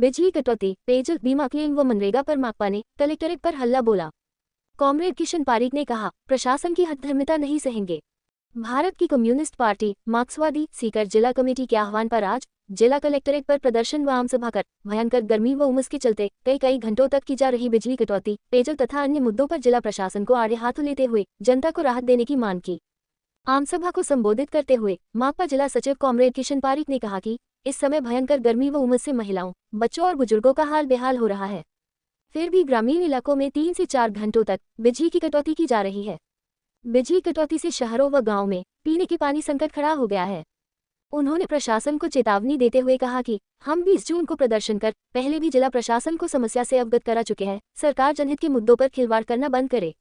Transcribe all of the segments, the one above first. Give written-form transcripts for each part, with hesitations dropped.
बिजली कटौती, पेयजल बीमा क्लेम व मनरेगा पर माकपा ने कलेक्टरेट पर हल्ला बोला। कॉमरेड किशन पारीक ने कहा, प्रशासन की हठधर्मिता नहीं सहेंगे। भारत की कम्युनिस्ट पार्टी मार्क्सवादी सीकर जिला कमेटी के आह्वान पर आज जिला कलेक्टरेट पर प्रदर्शन व आम सभा कर भयंकर गर्मी व उमस के चलते कई घंटों तक की जा रही बिजली कटौती, पेयजल तथा अन्य मुद्दों पर जिला प्रशासन को आड़े हाथों लेते हुए जनता को राहत देने की मांग की। आम सभा को संबोधित करते हुए माकपा जिला सचिव कॉमरेड किशन पारीक ने कहा कि इस समय भयंकर गर्मी व उमस से महिलाओं, बच्चों और बुजुर्गों का हाल बेहाल हो रहा है। फिर भी ग्रामीण इलाकों में 3 से 4 घंटों तक बिजली की कटौती की जा रही है। बिजली कटौती से शहरों व गांव में पीने के पानी संकट खड़ा हो गया है। उन्होंने प्रशासन को चेतावनी देते हुए कहा कि हम 20 जून को प्रदर्शन कर पहले भी जिला प्रशासन को समस्या से अवगत करा चुके हैं। सरकार जनहित के मुद्दों पर खिलवाड़ करना बंद करे।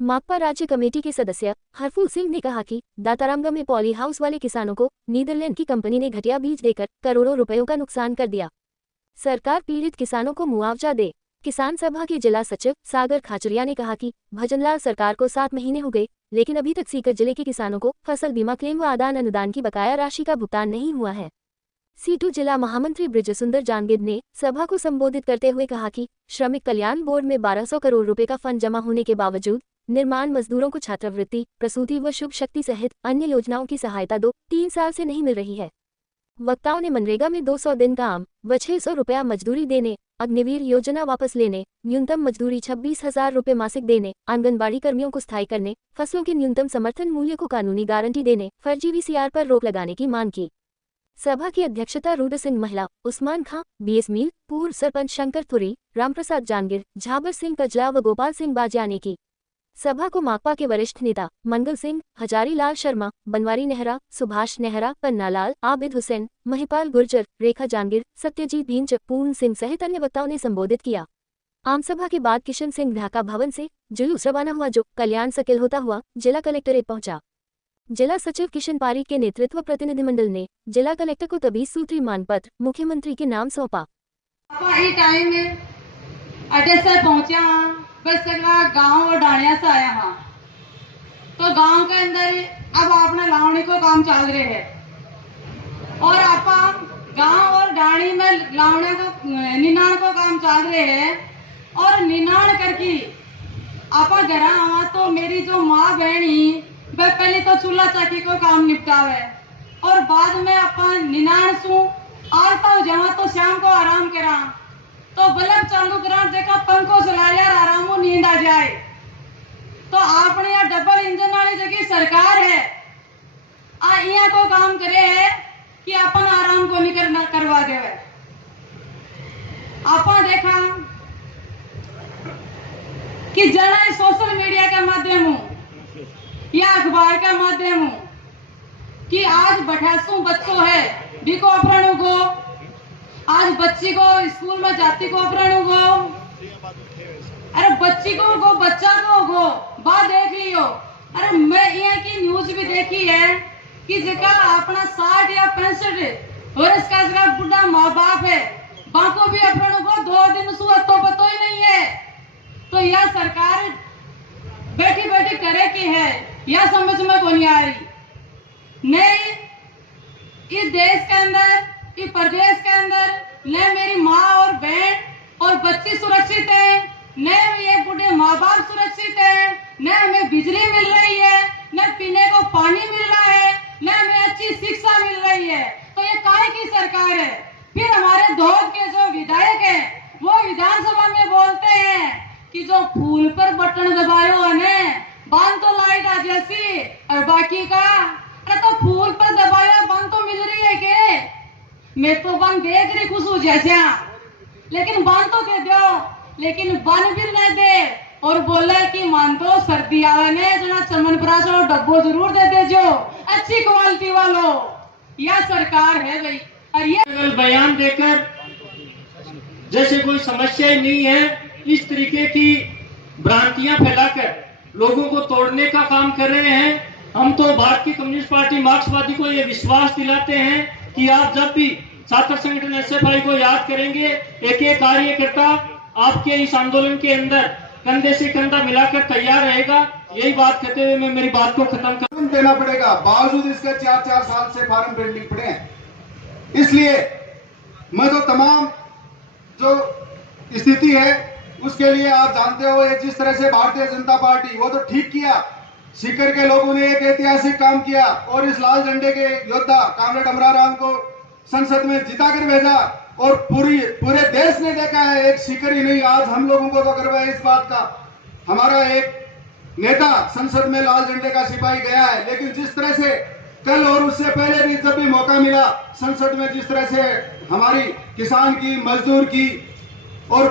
माकपा राज्य कमेटी के सदस्य हरफूल सिंह ने कहा कि दातारामगढ़ में पॉली हाउस वाले किसानों को नीदरलैंड की कंपनी ने घटिया बीज देकर करोड़ों रुपयों का नुकसान कर दिया। सरकार पीड़ित किसानों को मुआवजा दे। किसान सभा के जिला सचिव सागर खाचरिया ने कहा कि भजनलाल सरकार को 7 महीने हो गए, लेकिन अभी तक सीकर जिले के किसानों को फसल बीमा क्लेम व आदान अनुदान की बकाया राशि का भुगतान नहीं हुआ है। सीटू जिला महामंत्री ब्रिजसुंदर जानगिर ने सभा को संबोधित करते हुए कहा कि श्रमिक कल्याण बोर्ड में 1200 करोड़ रुपए का फंड जमा होने के बावजूद निर्माण मजदूरों को छात्रवृत्ति, प्रसूति व शुभ शक्ति सहित अन्य योजनाओं की सहायता 2-3 साल से नहीं मिल रही है। वक्ताओं ने मनरेगा में 200 दिन काम व 600 रुपया मजदूरी देने, अग्निवीर योजना वापस लेने, न्यूनतम मजदूरी 26,000 रुपये मासिक देने, आंगनबाड़ी कर्मियों को स्थायी करने, फसलों के न्यूनतम समर्थन मूल्य को कानूनी गारंटी देने, फर्जी VCR पर रोक लगाने की मांग की। सभा की अध्यक्षता रूड सिंह महिला, उस्मान खां, BS मील, पूर्व सरपंच शंकर थुरी, रामप्रसाद जानगिर, झाबर सिंह कजला व गोपाल सिंह बाजिया ने की। सभा को माकपा के वरिष्ठ नेता मंगल सिंह, हजारी लाल शर्मा, बनवारी नेहरा, सुभाष नेहरा, पन्नालाल, आबिद हुसैन, महिपाल गुर्जर, रेखा जानगिर, सत्यजीत भींच, पूर्ण सिंह सहित अन्य वक्ताओं ने संबोधित किया। आम सभा के बाद किशन सिंह ढाका भवन से जुलूस रवाना हुआ जो कल्याण सर्किल होता हुआ जिला कलेक्टरेट पहुंचा। जिला सचिव किशन पारीक के नेतृत्व प्रतिनिधिमंडल ने जिला कलेक्टर को 23 सूत्री मानपत्र मुख्यमंत्री के नाम सौंपा। बस गांव और डाणिया से आया हाँ, तो गांव के अंदर अब आपने लावणी को काम चल रहे हैं और आप गांव और डाणी में लावणे को निनाण को काम चल रहे हैं और निनाण करके आप घर आवा तो मेरी जो माँ बहनी वह पहले तो चूल्हा चाकी को काम निपटावे और बाद में अपन निनाण सु आता हो जावा तो शाम को आराम करा तो बल्ब चालू करा देखा पंखो चला यार आरामो नींद आ जाए। तो आपने यहाँ डबल इंजन वाली जगह सरकार है यहाँ को काम करे है कि अपन आराम को नहीं करना करवा दे। आपने देखा कि जना सोशल मीडिया के माध्यम या अखबार के माध्यम कि आज 28 बच्चों है बिको अपराणु को आज बच्ची को स्कूल में जाती को अपराणु को अरे बच्ची को गो बच्चा को गो बात देख लियो। अरे मैं यहाँ की न्यूज भी देखी है कि जिसका अपना 60 या 65 वर्ष का जिसका बुढ़ा माँ बाप है बाको भी अपराणु को 2 दिन सुबह तो पतो ही नहीं है। तो यह सरकार बैठी बैठी करे की है यह समझ में को नहीं आ रही। नहीं इस देश के अंदर इस प्रदेश के अंदर न मेरी माँ और बहन और बच्ची सुरक्षित है, न ये बूढ़े माँ बाप सुरक्षित है, न हमें बिजली मिल रही है, न पीने को पानी मिल रहा है, न हमें अच्छी शिक्षा मिल रही है। तो ये काहे की सरकार है। फिर हमारे धोद के जो विधायक हैं वो विधानसभा में बोलते हैं कि जो फूल पर बटन दबायो है बांध तो लाइट आ जैसी और बाकी का अरे तो फूल पर दबाया बंद तो मिल रही है के मैं तो बन देख रही खुश हो जैसे लेकिन बन तो दे दो लेकिन बन भी नहीं दे और बोले कि मान दो सर्दी आवे ने जना चमनप्राश और डब्बो जरूर दे दे जो अच्छी क्वालिटी वालों। यह सरकार है भाई और ये बयान देकर जैसे कोई समस्या ही नहीं है इस तरीके की भ्रांतियां फैलाकर लोगों को तोड़ने का काम कर रहे हैं। हम तो भारत की कम्युनिस्ट पार्टी मार्क्सवादी को ये विश्वास दिलाते हैं कि आप जब भी छात्र संगठन SFI को याद करेंगे एक एक कार्यकर्ता आपके इस आंदोलन के अंदर कंधे से कंधा मिलाकर तैयार रहेगा। यही बात कहते हुए मैं मेरी बात को खत्म कर देना पड़ेगा। बावजूद इसके 4-4 साल से फार्म पेंडिंग पड़े हैं। इसलिए मैं तो तमाम जो स्थिति है उसके लिए आप जानते हो, ये जिस तरह से भारतीय जनता पार्टी, वो तो ठीक किया, सीकर के लोगों ने एक ऐतिहासिक काम किया और इस लाल झंडे के योद्धा कामरेड अमराराम को संसद में जिता कर भेजा और पूरे देश ने देखा है, एक सीकर ही नहीं, आज हम लोगों को तो गर्व है इस बात का। हमारा एक नेता संसद में लाल झंडे का सिपाही गया है, लेकिन जिस तरह से कल और उससे पहले भी जब भी मौका मिला संसद में, जिस तरह से हमारी किसान की, मजदूर की और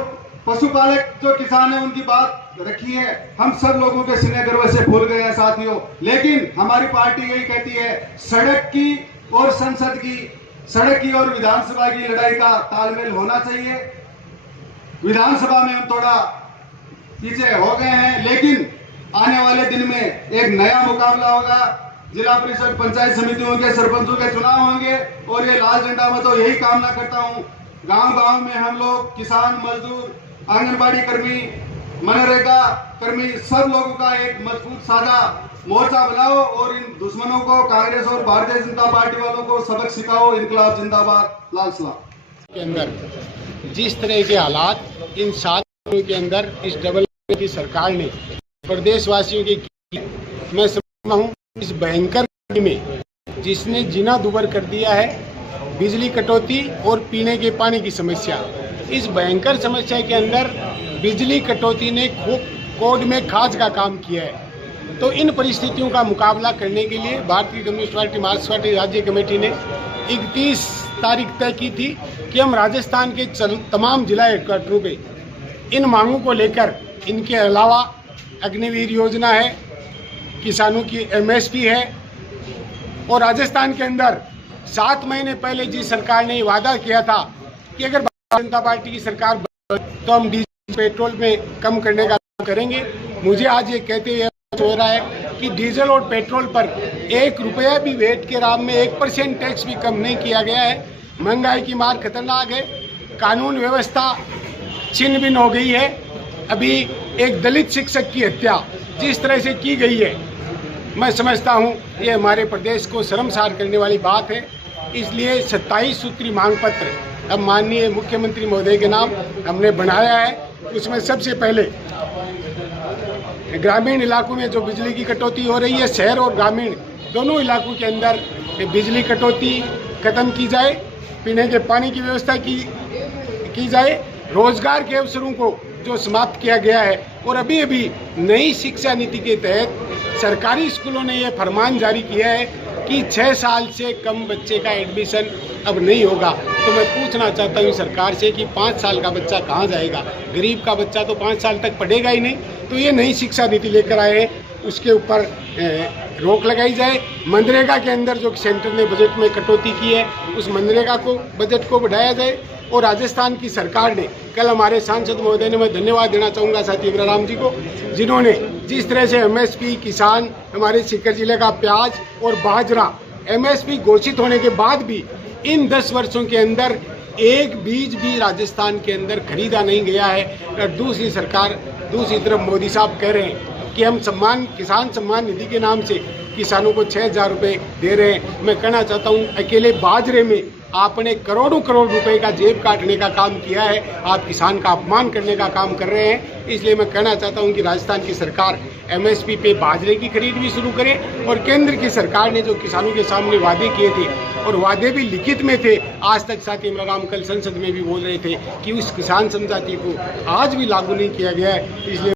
पशुपालक जो किसान है उनकी बात रखी है, हम सब लोगों के सीने गर्व से फूल गए हैं साथियों। लेकिन हमारी पार्टी यही कहती है, सड़क की और संसद की, सड़क की और विधानसभा की लड़ाई का तालमेल होना चाहिए। विधानसभा में हम थोड़ा पीछे हो गए हैं, लेकिन आने वाले दिन में एक नया मुकाबला होगा। जिला परिषद, पंचायत समितियों के सरपंचों के चुनाव होंगे और ये लाल झंडा में तो यही कामना करता हूं, गांव-गांव में हम लोग किसान, मजदूर, आंगनबाड़ी कर्मी, मनरेगा कर्मी, सब लोगों का एक मजबूत साझा मोर्चा बनाओ और इन दुश्मनों को, कांग्रेस और भारतीय जनता पार्टी वालों को सबक सिखाओ। इनकलाब जिंदाबाद, लाल सलाम। के अंदर जिस तरह के हालात इन 7 दिनों के अंदर इस डबल की सरकार ने प्रदेशवासियों के की, मैं समझता हूँ इस भयंकर में जिसने जीना दुभर कर दिया है, बिजली कटौती और पीने के पानी की समस्या, इस भयंकर समस्या के अंदर बिजली कटौती ने कोड में खाज का काम किया है। तो इन परिस्थितियों का मुकाबला करने के लिए भारतीय कम्युनिस्ट पार्टी मार्क्सवादी पार्टी राज्य कमेटी ने 31 तारीख तय की थी कि हम राजस्थान के तमाम जिला हेडक्वार्टरों पे इन मांगों को लेकर, इनके अलावा अग्निवीर योजना है, किसानों की MSP है, और राजस्थान के अंदर 7 महीने पहले जिस सरकार ने वादा किया था कि अगर भारतीय जनता पार्टी की सरकार तो हम डीजल पेट्रोल में कम करने का काम करेंगे। मुझे आज ये कहते हुए हो रहा है कि डीजल और पेट्रोल पर 1 रुपया भी वेट के नाम में 1% टैक्स भी कम नहीं किया गया है। महंगाई की मार खतरनाक है, कानून व्यवस्था छिन्न भिन्न हो गई है। अभी एक दलित शिक्षक की हत्या जिस तरह से की गई है, मैं समझता हूँ ये हमारे प्रदेश को शर्मसार करने वाली बात है। इसलिए 27 सूत्री मांग पत्र अब माननीय मुख्यमंत्री महोदय के नाम हमने बनाया है। उसमें सबसे पहले ग्रामीण इलाकों में जो बिजली की कटौती हो रही है, शहर और ग्रामीण दोनों इलाकों के अंदर बिजली कटौती खत्म की जाए, पीने के पानी की व्यवस्था की जाए, रोजगार के अवसरों को जो समाप्त किया गया है। और अभी अभी नई शिक्षा नीति के तहत सरकारी स्कूलों ने यह फरमान जारी किया है कि 6 साल से कम बच्चे का एडमिशन अब नहीं होगा। तो मैं पूछना चाहता हूँ सरकार से कि 5 साल का बच्चा कहाँ जाएगा? गरीब का बच्चा तो 5 साल तक पढ़ेगा ही नहीं। तो ये नई शिक्षा नीति लेकर आए हैं, उसके ऊपर रोक लगाई जाए। मनरेगा के अंदर जो सेंटर ने बजट में कटौती की है, उस मनरेगा को बजट को बढ़ाया जाए। और राजस्थान की सरकार ने, कल हमारे सांसद महोदय ने, मैं धन्यवाद देना चाहूँगा साथी अमराराम जी को, जिन्होंने जिस तरह से MSP किसान, हमारे सीकर जिले का प्याज और बाजरा MSP घोषित होने के बाद भी इन 10 वर्षों के अंदर एक बीज भी राजस्थान के अंदर खरीदा नहीं गया है। और दूसरी तरफ मोदी साहब कह रहे हैं कि हम किसान सम्मान निधि के नाम से किसानों को 6,000 रुपये दे रहे हैं। मैं कहना चाहता हूँ अकेले बाजरे में आपने करोड़ों रुपए का जेब काटने का काम किया है, आप किसान का अपमान करने का काम कर रहे हैं। इसलिए मैं कहना चाहता हूं कि राजस्थान की सरकार MSP पे बाजरे की खरीद भी शुरू करे। और केंद्र की सरकार ने जो किसानों के सामने वादे किए थे, और वादे भी लिखित में थे, आज तक साथी अमराराम कल संसद में भी बोल रहे थे कि उस किसान समझौते को आज भी लागू नहीं किया गया है। इसलिए